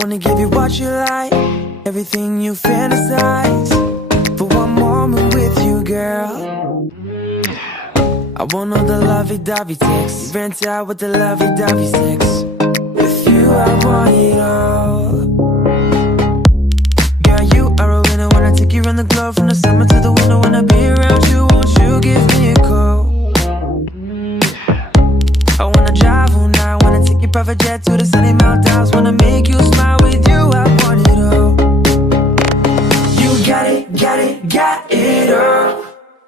wanna give you what you like, everything you fantasize. For one moment with you, girl. I want all the lovey-dovey texts. You rent out with the lovey-dovey sex. With you I want it all. Girl, you are a winner. Wanna take you around the globe, from the summer to the winter. Wanna be around you, won't you give me a call? I wanna drive all night, wanna take your private jet to the sunny mountains. Wanna make you smile, with you I want it all. You got it, got it, got it all.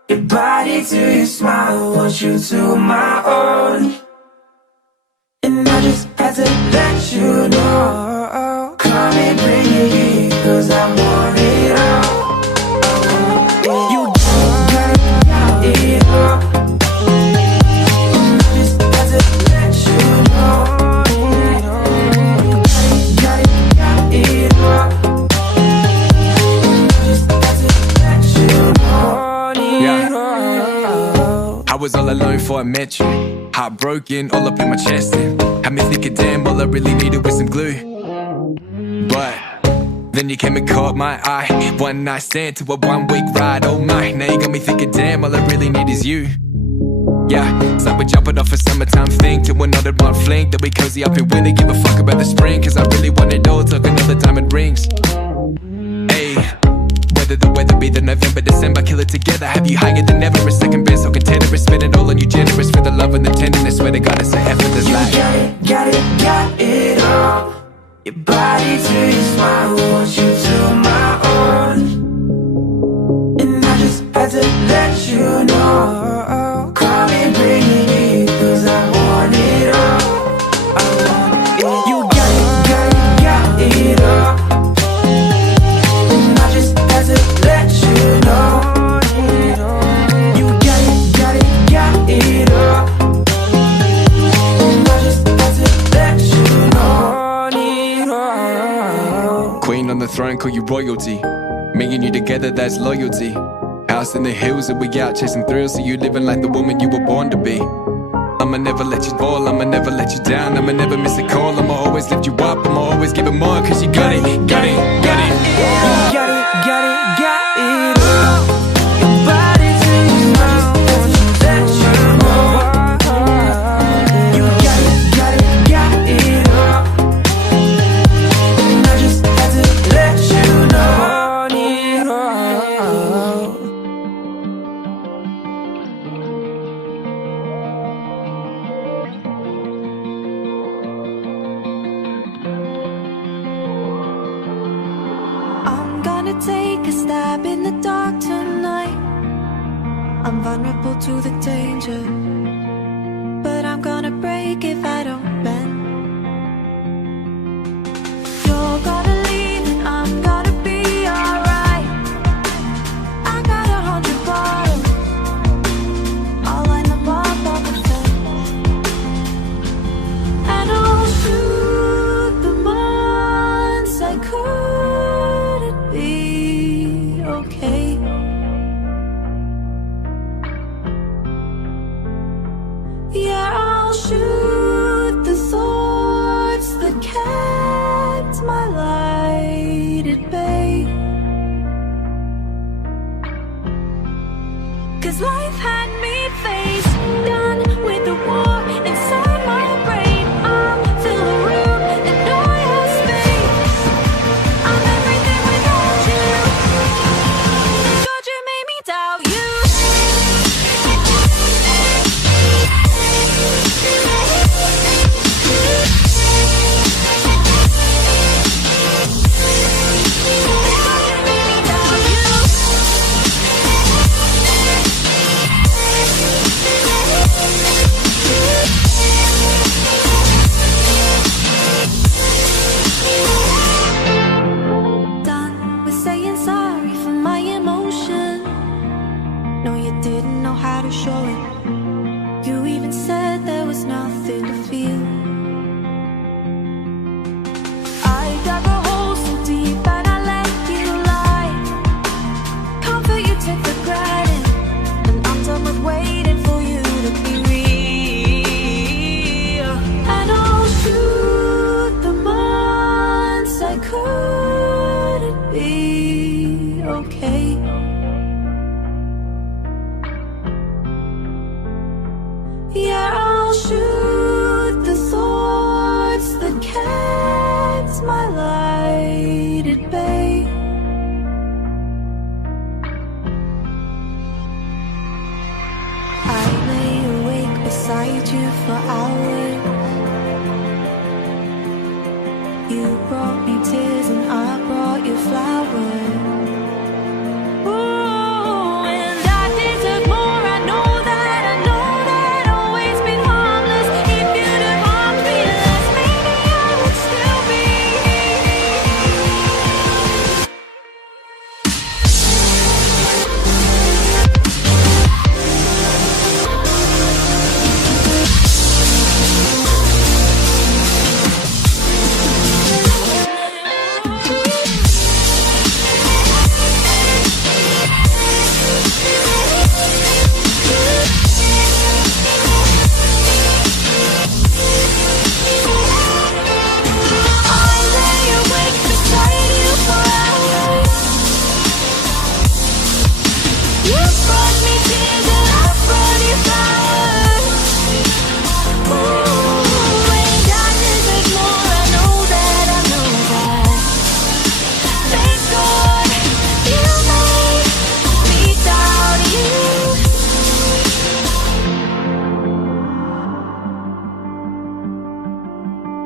Your body to your smile, want you to my own. And I just had to let you know. Come and bring it here, cause I want it all. You got it, got it all. I was all alone before I met you. Heartbroken, all up in my chest, and had me thinking, damn, all I really needed was some glue. But then you came and caught my eye. One night stand to a 1 week ride, oh my. Now you got me thinking, damn, all I really need is you. Yeah, it's like we're jumping off a summertime thing to another one fling. That we cozy up and really give a fuck about the spring. Cause I really want it all, took another diamond rings. Ayy, whether the weather be the November, December, kill it together. Have you higher than ever, a second best, so contentious. Spend it all on you, generous for the love and the tenderness. Swear to God, it's an effortless life. You got it all. Your body to your smile, want you to my own. And I just had to let you know. Come and bring it here, cause I want it all. I want it all. You got it all. And I just had to let you know. You got it all. And I just had to let you know. Queen on the throne, call you royalty. Me and you together, that's loyalty. House in the hills and we out chasing thrills. So you living like the woman you were born to be. I'ma never let you fall, I'ma never let you down. I'ma never miss a call, I'ma always lift you up. I'ma always give it more, cause you got it, got it, got it. You got it all. Your body to your smile, want you to let you know. You got it all. And I just had to let you know. I'm gonna take a stab in the dark tonight. I'm vulnerable to the danger, but I'm gonna break if I don't bend. You're gonna leave and I'm gonna be alright. I got 100 bottles, I'll line them up on the fence, and I'll shoot the months I couldn't be okay.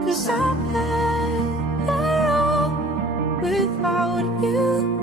'cause I'm better off without you.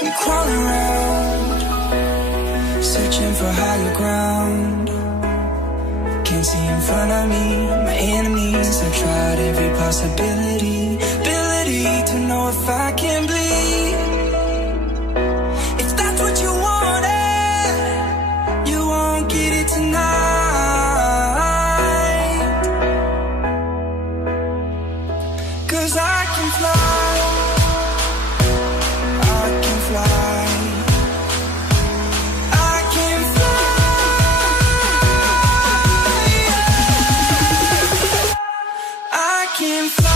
I'm crawling around, searching for higher ground. Can't see in front of me, my enemies. I've tried every possibility, ability to know if I can bleed. If that's what you wanted, you won't get it tonight. 'Cause I can fly, I can fly, I can fly, I can fly.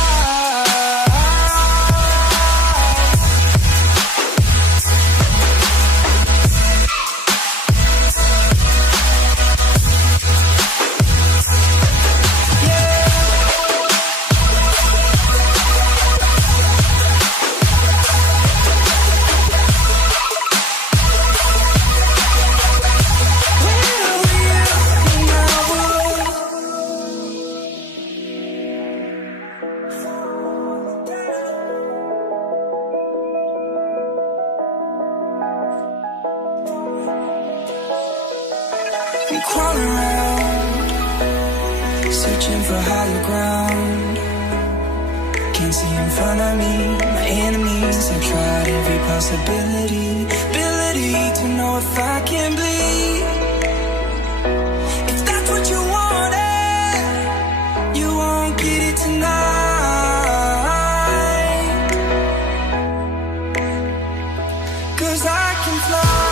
I'm crawling around, searching for higher ground. Can't see in front of me, my enemies. I've tried every possibility, ability to know if I can bleed. If that's what you wanted, you won't get it tonight. 'Cause I can fly,